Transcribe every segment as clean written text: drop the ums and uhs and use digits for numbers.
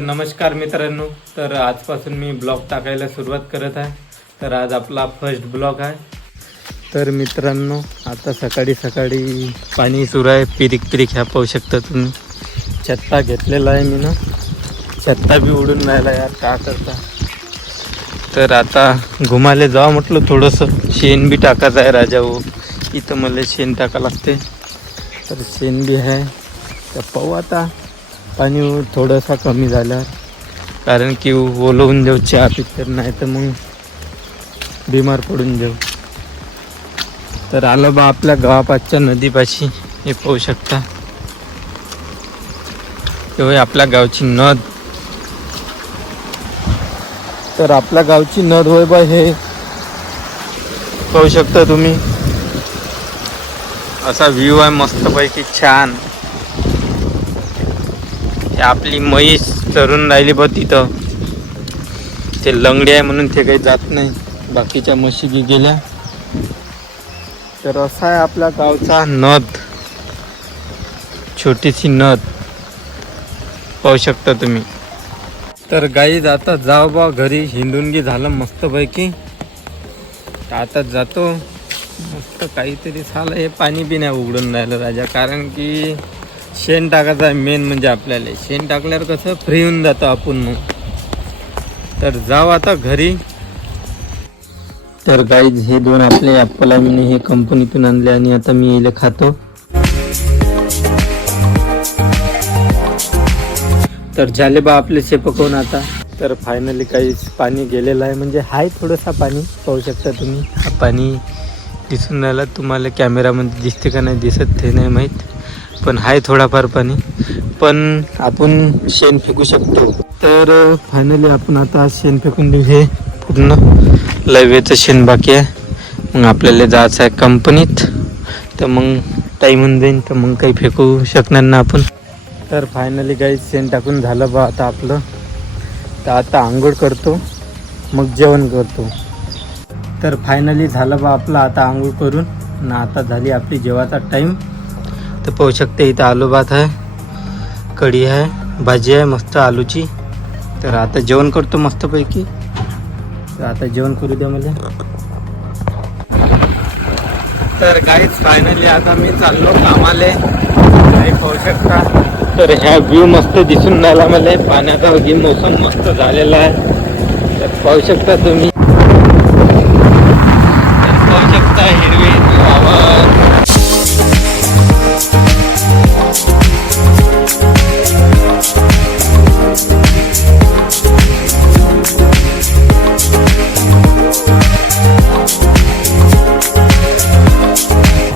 नमस्कार मित्रांनो, तर आजपासून मी ब्लॉग टाकायला सुरुवात करत आहे. तर आज आपला फर्स्ट ब्लॉग आहे. तर मित्रांनो, आता सकाळी सकाळी पाणी सुरू आहे. पिरिक पिरिक ह्या पाहू शकता तुम्ही. छत्ता घेतलेला आहे मी ना, छत्ता बी उडून राहिला यार, का करता. तर आता घुमाले जावं म्हटलं, थोडंसं शेण बी टाकायचं आहे राजा हो. इथं मला शेण टाका लागते, तर शेण बी आहे. तर पाहू आता पाणी थोडंसं कमी झालं, कारण की ओलवून जाऊ चहा पितर, नाही तर मग बिमार पडून जाऊ. तर आलं बा आपल्या गावापासच्या नदीपाशी. हे पाहू शकता, तेव्हा आपल्या गावची नद. तर आपल्या गावची नद होय बा, हे पाहू शकता तुम्ही. असा व्ह्यू आहे मस्तपैकी छान. आपली म्हैस चरून राहिली बघ तिथं. ते लंगडी आहे म्हणून ते काही जात नाही, बाकीच्या म्हशी बी गेल्या. तर असा आहे आपल्या गावचा नद, छोटीशी नद पाहू शकता तुम्ही. तर गाईज आता जाऊ बा घरी, हिंडून गी झालं मस्तपैकी. आता जातो मस्त काहीतरी झालं. हे पाणी बी नाही उघडून राहिलं राजा, कारण की शेण टाकायचं आहे मेन. म्हणजे आपल्याला शेण टाकल्यावर कसं फ्री होऊन जातं आपण मग. तर जाऊ आता घरी. तर गाईज हे दोन आपले ॲपल मी हे कंपनीतून आणले आणि आता मी याला खातो. तर झाले बा आपले शेपकवून आता. तर फायनली काही पाणी गेलेलं आहे, म्हणजे हाय थोडंसं पाणी पाहू शकता तुम्ही. हा पाणी दिसून राहिला तुम्हाला, कॅमेरामध्ये दिसते का नाही दिसत ते नाही माहीत, पण आहे थोडाफार पाणी. पण आपण शेण फेकू शकतो. तर फायनली आपण आता शेण फेकून देऊ. हे पूर्ण लयवेचं शेण बाकी आहे. मग आपल्याला जायचं आहे कंपनीत, तर मग टाईम होऊन जाईल, तर मग काही फेकू शकणार ना आपण. तर फायनली काही शेण टाकून झालं बा आता आपलं. तर आता आंघोळ करतो, मग जेवण करतो. तर फायनली झालं बा आपलं आता आंघोळ करून ना. आता झाली आपली जेवायचा टाईम. तर पाहू शकते इथं आलू भात आहे, कढी आहे, भाजी आहे मस्त आलूची. तर आता जेवण करतो मस्तपैकी. तर आता जेवण करू द्या मला. तर काहीच फायनली आता मी चाललो कामाले, काही पाहू शकता. तर ह्या व्ह्यू मस्त दिसून राहिला मला. पाण्याचा वगैरे मोसम मस्त झालेला आहे, तर पाहू शकता तुम्ही. तर पाहू शकता हिरवी वावर.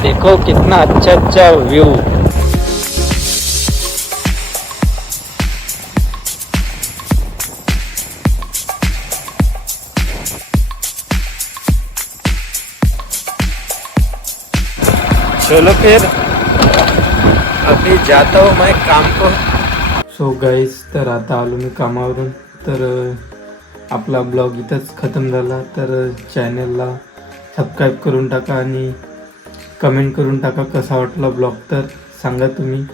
देखो कितना अच्छा अच्छा व्यू. चलो फिर अभी जाता हूँ मैं काम को. सो गाईज, तर आता आलो मी कामावरून. तर आपला ब्लॉग इथंच खतम झाला. तर चॅनलला सबस्क्राईब करून टाका आणि कमेंट करून टाका कसा वाटला ब्लॉग, तर सांगा तुम्ही.